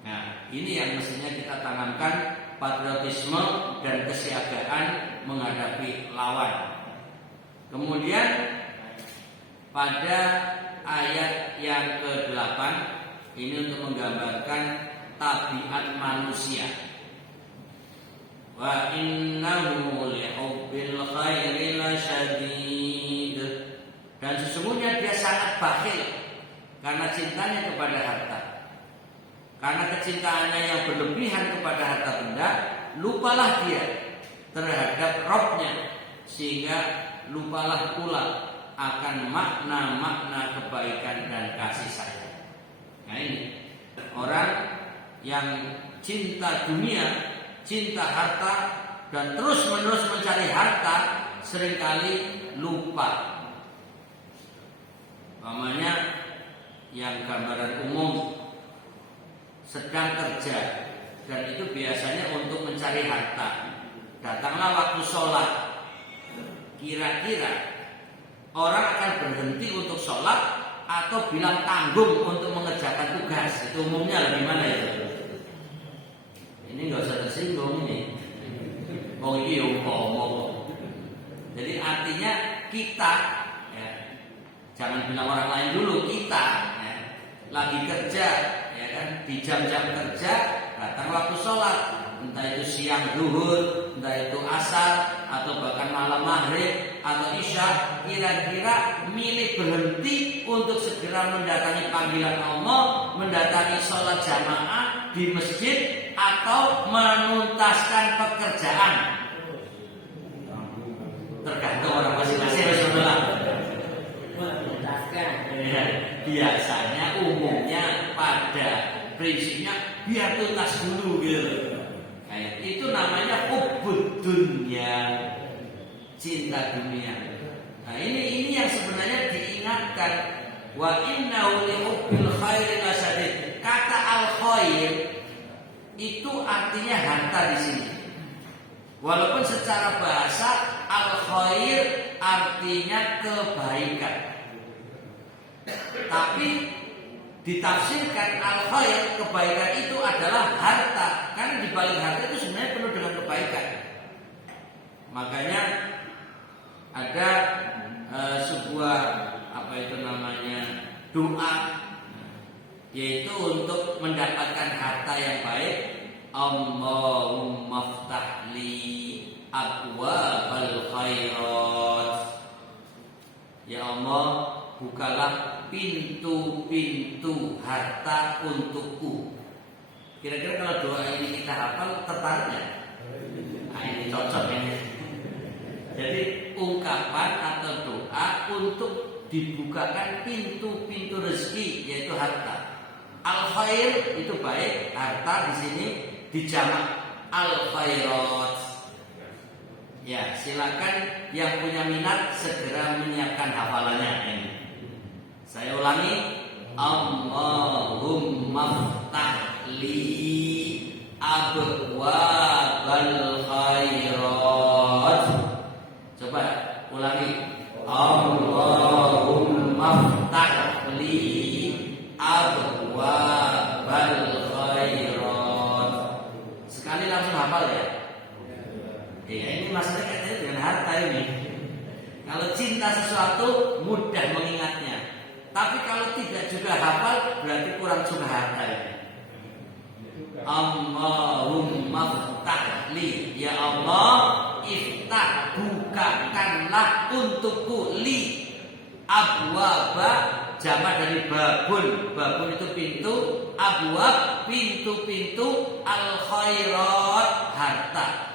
Nah, ini yang mestinya kita tanamkan, patriotisme dan kesiagaan menghadapi lawan. Kemudian pada ayat yang ke-8 ini untuk menggambarkan tabiat manusia. Wa innahu lihubbil khairi lasyadid. Dan sesungguhnya dia sangat bakhil karena cintanya kepada harta. Karena kecintaannya yang berlebihan kepada harta benda, lupalah dia terhadap Rabb-nya, sehingga lupalah pula akan makna-makna kebaikan dan kasih sayang. Nah, ini orang yang cinta dunia, cinta harta, dan terus-menerus mencari harta, seringkali lupa Umpamanya yang gambaran umum sedang kerja dan itu biasanya untuk mencari harta. Datanglah waktu sholat. Kira-kira orang akan berhenti untuk sholat atau bilang tanggung untuk mengerjakan tugas. Itu umumnya bagaimana ya? Ini nggak usah tersinggung ini. Oh ini ngomong. Jadi artinya kita, ya, jangan bilang orang lain dulu, kita ya, lagi kerja, ya kan, di jam-jam kerja datang waktu sholat, entah itu siang zuhur, entah itu asar, atau bahkan malam maghrib atau isya, kira-kira milih berhenti untuk segera mendatangi panggilan Allah, mendatangi sholat jamaah di masjid, atau menuntaskan pekerjaan. Tergantung orang masing-masing. Ya, biasanya umumnya pada prinsipnya biar tuntas dulu gitu. Kayak itu namanya hubbud dunya, cinta dunia. Nah ini yang sebenarnya diingatkan. Wa innahu li hubbil khairi lasadid. Kata al khair itu artinya harta di sini. Walaupun secara bahasa al khair artinya kebaikan, tapi ditafsirkan al khair, kebaikan itu adalah harta. Karena di balik harta itu sebenarnya penuh dengan kebaikan. Makanya ada sebuah doa, yaitu untuk mendapatkan harta yang baik. Allahumma ftahli abwabal khairat. Ya Allah, bukalah pintu-pintu harta untukku. Kira-kira kalau doa ini kita hafal, tertarik ya? Nah ini cocok ini. Jadi ungkapan atau doa untuk dibukakan pintu-pintu rezeki, yaitu harta. Al khair itu baik, harta di sini dijamak al khairat. Ya, silakan yang punya minat segera menyiapkan hafalannya ini. Saya ulangi, Allahumma ftahli abwabal khairat. Coba ulangi, Allahumma ftahli abwabal khairat. Sekali langsung hafal ya. Ya ini masalahnya katanya dengan harta ini. Kalau cinta sesuatu mudah mengingatnya, tapi kalau tidak juga hafal berarti kurang suka harta ini. Allahumma ftahli, ya Allah, iftah, bukakanlah untukku, li abwaba, jamak dari babun. Babun itu pintu, abwab pintu-pintu, al khairat harta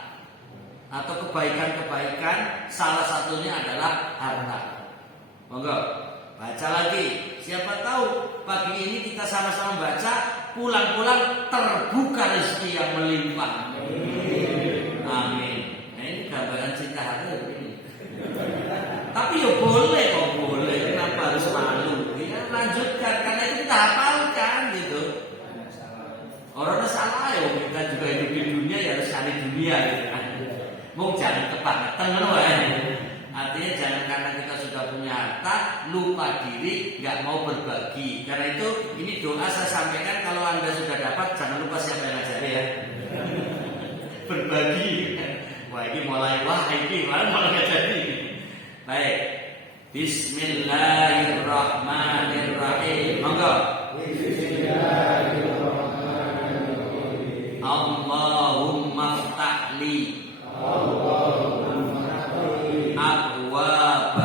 atau kebaikan-kebaikan, salah satunya adalah harta. Monggo baca lagi. Siapa tahu pagi ini kita sama-sama baca, pulang-pulang terbuka rezeki yang melimpah. Amin. Nah ini gambaran cinta hati begini. Tapi ya boleh kok, boleh. Kenapa harus malu? Ya lanjutkan, karena itu kita hafalkan gitu. Orang salah ya, kita juga hidup di dunia ya harus cari dunia gitu kan. Mau jangan kebangetan loh ya. Artinya jangan karena kita sudah punya harta lupa diri, nggak mau berbagi. Karena itu ini doa saya sampaikan, kalau Anda sudah dapat jangan lupa siapa yang ngajari ya. Berbagi. Wah ini mulai malah ngajari. Baik. Bismillahirrahmanirrahim. Monggo. Bismillahirrahmanirrahim. Allahumma ftahli abwab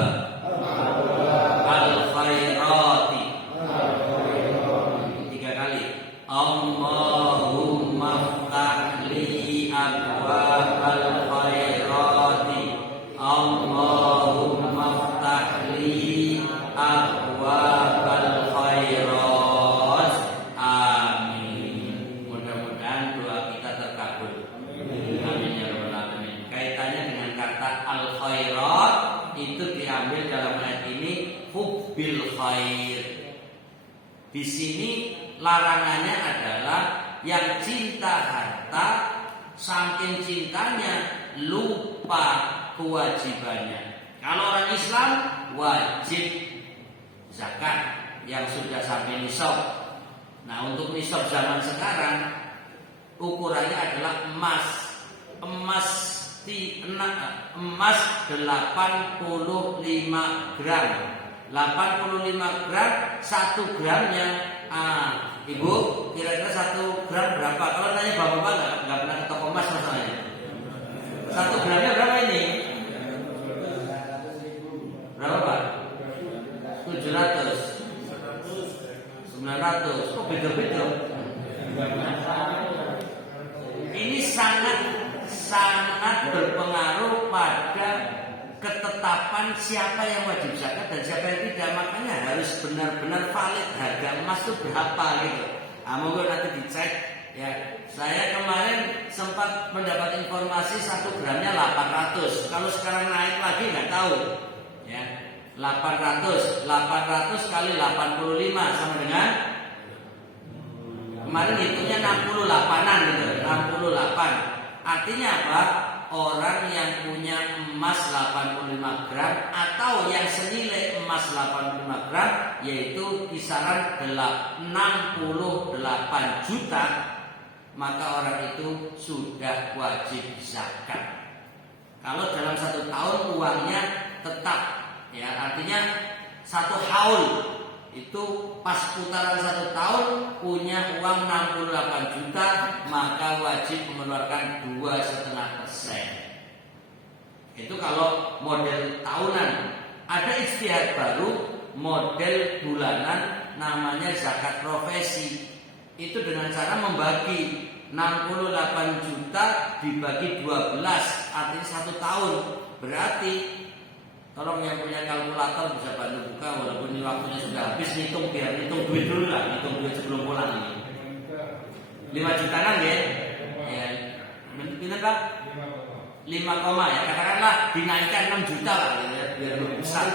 al khairati. 3 kali. Allahumma ftahli abwab al khairati. Allahumma ftahli abwab al khairat. Amin. Mudah-mudahan doa kita terkabul. Amin ya rabbal alamin. Kaitannya dengan kata al khairat itu diambil dalam ayat ini bil khair. Di sini larangannya adalah yang cinta harta saking cintanya lupa kewajibannya. Kalau orang Islam wajib zakat yang sudah sampai nisab. Nah, untuk nisab zaman sekarang ukurannya adalah emas. Emas 85 gram. 85 gram, 1 gramnya. Ibu, kira-kira 1 gram berapa? Kalau tanya bapak-bapak nggak pernah ke toko emas masalahnya. 1 gramnya berapa ini? Berapa Pak? 700, 900. Kok beda-beda? Ini sangat berpengaruh pada ketetapan siapa yang wajib zakat dan siapa yang tidak. Makanya harus benar-benar valid harga emas itu berapa gitu. Monggo nanti dicek ya. Saya kemarin sempat mendapat informasi 1 gramnya 800. Kalau sekarang naik lagi nggak tahu ya. 800 kali 85 sama dengan kemarin hitungnya 68an gitu. 68. Artinya apa? Orang yang punya emas 85 gram atau yang senilai emas 85 gram yaitu kisaran 68 juta, maka orang itu sudah wajib zakat. Kalau dalam 1 tahun uangnya tetap ya, artinya 1 haul itu pas putaran 1 tahun punya uang 68 juta, maka wajib mengeluarkan 2,5%. Itu kalau model tahunan. Ada ijtihad baru model bulanan namanya zakat profesi. Itu dengan cara membagi 68 juta dibagi 12, artinya 1 tahun. Berarti tolong yang punya kalkulator bisa bantu buka, walaupun ini waktunya sudah habis. Hitung biar hitung duit dulu lah, hitung duit sebelum pulang ini. 5 jutaan ya? Ya, benar Pak? 5 koma ya, katakanlah dinaikkan 6 juta lah ya, biar lebih besar.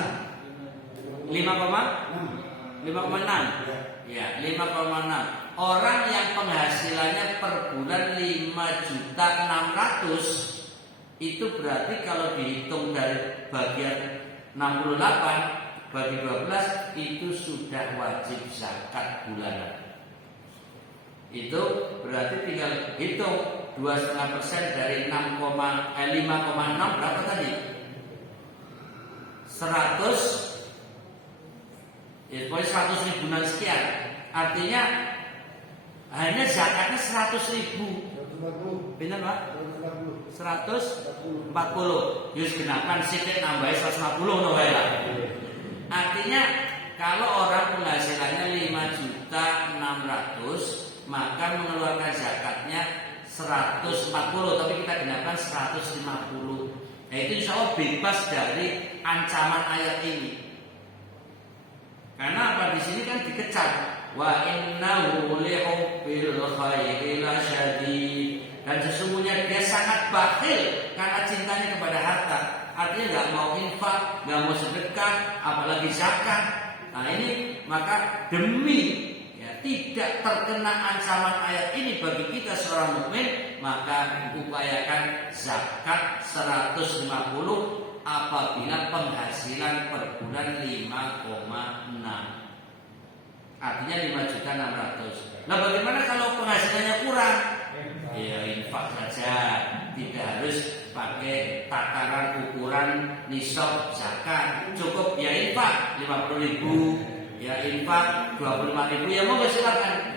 5,6 ya, 5,6. Orang yang penghasilannya per bulan 5.600.000 itu berarti kalau dihitung dari bagian 68 bagi 12 itu sudah wajib zakat bulanan. Itu berarti tinggal hitung 2,5% dari 5,6 berapa tadi? 100 ya, pokoknya 100 ribuan sekian. Artinya hanya zakatnya 100.000. Benar Pak? 140. Yus genapan sithik nambahi 150 no wae lah. Artinya kalau orang penghasilannya 5.600.000 maka mengeluarkan zakatnya 140, tapi kita genapkan 150. Nah, itu insya Allah bebas dari ancaman ayat ini. Karena apa? Di sini kan dikecam. Wa innahu lihubbil khairi lasyadid. Dan sesungguhnya dia sangat bakhil karena cintanya kepada harta. Artinya nggak mau infak, nggak mau sedekah, apalagi zakat. Nah ini maka demi ya, tidak terkena ancaman ayat ini bagi kita seorang mukmin, maka upayakan zakat 150 apabila penghasilan per bulan 5,6. Artinya 5.600.000. Nah bagaimana kalau penghasilannya kurang? Ya infak saja, tidak harus pakai takaran ukuran nisab zakat. Cukup ya infak 50.000, ya infak 25.000, ya mau silakan.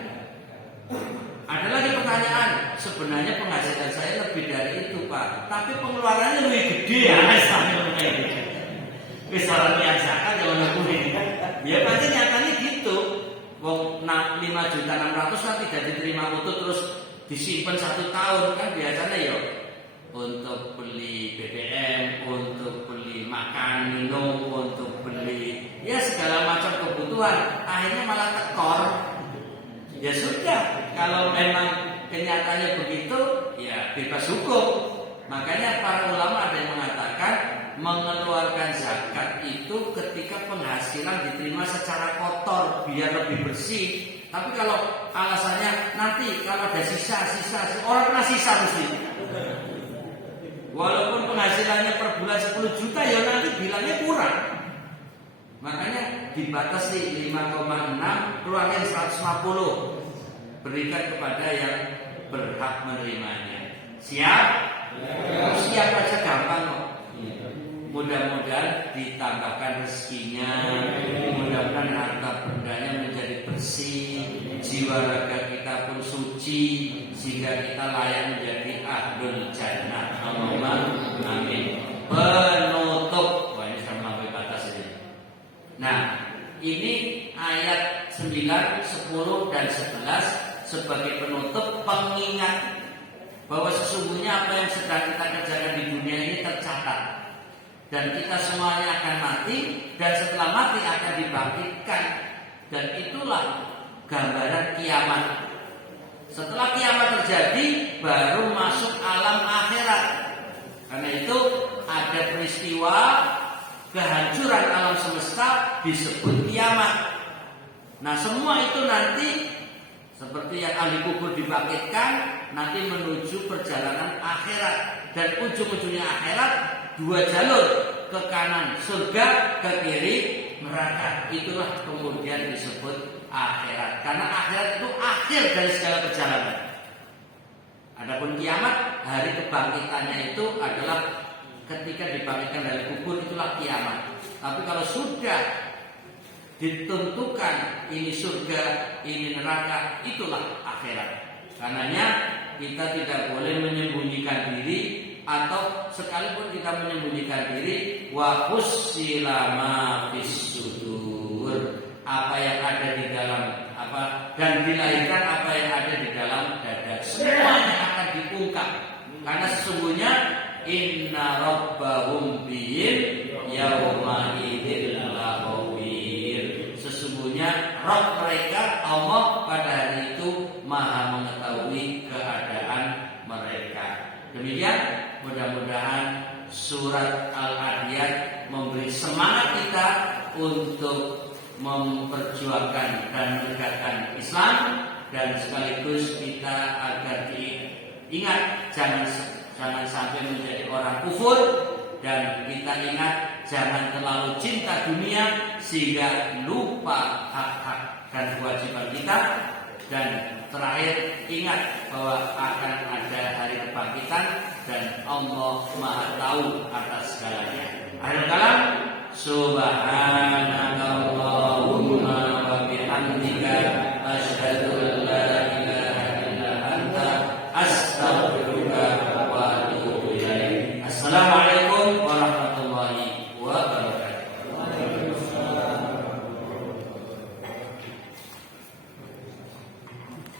Ada lagi pertanyaan, sebenarnya penghasilan saya lebih dari itu Pak, tapi pengeluarannya lebih gede ya, misalnya kayak gitu. Misalnya niat zakat jangan ngakui. Ya pasti nyatanya gitu. Wong 5.600.000 kan tidak diterima utuh terus disimpan 1 tahun kan biasanya ya untuk beli BBM, untuk beli makan minum, untuk beli ya segala macam kebutuhan, akhirnya malah tekor. Ya sudah, kalau memang kenyataannya begitu ya bebas hukum. Makanya para ulama ada yang mengatakan mengeluarkan zakat itu ketika penghasilan diterima secara kotor biar lebih bersih. Tapi kalau alasannya nanti kalau ada sisa orang pernah sisa mesti. Walaupun penghasilannya per bulan 10 juta ya nanti bilangnya kurang. Makanya dibatasi 5,6 keluarkan 150 berikan kepada yang berhak menerimanya. Siap? Siap aja gampang kok. Mudah-mudahan ditambahkan rezekinya, mudah-mudahan harta bendanya menjadi bersih, jiwa raga kita pun suci, sehingga kita layak menjadi ahlul jannah. Allahumma amin. Penutup, wah ini sudah melampaui batas ini. Nah, ini ayat 9, 10 dan 11 sebagai penutup pengingat bahwa sesungguhnya apa yang sedang kita kerjakan di dunia ini tercatat. Dan kita semuanya akan mati, dan setelah mati akan dibangkitkan. Dan itulah gambaran kiamat. Setelah kiamat terjadi, baru masuk alam akhirat. Karena itu ada peristiwa kehancuran alam semesta disebut kiamat. Nah semua itu nanti seperti yang ahli kubur dibangkitkan, nanti menuju perjalanan akhirat. Dan ujung-ujungnya akhirat, 2 jalur, ke kanan surga, ke kiri neraka. Itulah kemudian disebut akhirat. Karena akhirat itu akhir dari segala perjalanan. Adapun kiamat, hari kebangkitannya itu adalah ketika dibangkitkan dari kubur, itulah kiamat. Tapi kalau sudah ditentukan ini surga, ini neraka, itulah akhirat. Karenanya kita tidak boleh menyembunyikan diri, atau sekalipun kita menyembunyikan diri, wa hussila ma fis sudur, apa yang ada di dalam apa, dan dilahirkan apa yang ada di dalam dada, semuanya akan diungkap. Karena sesungguhnya inna rabbahum bihim yauma idzil lahawir, sesungguhnya Rabb mereka Allah pada hari itu maha mengetahui keadaan mereka. Demikian, mudah-mudahan surat Al-Adiyat memberi semangat kita untuk memperjuangkan dan menegakkan Islam, dan sekaligus kita agar diingat jangan sampai menjadi orang kufur, dan kita ingat jangan terlalu cinta dunia sehingga lupa hak-hak dan kewajiban kita. Dan terakhir ingat bahwa akan ada hari kebangkitan dan Allah Maha tahu atas segalanya. Akhir kalam, subhan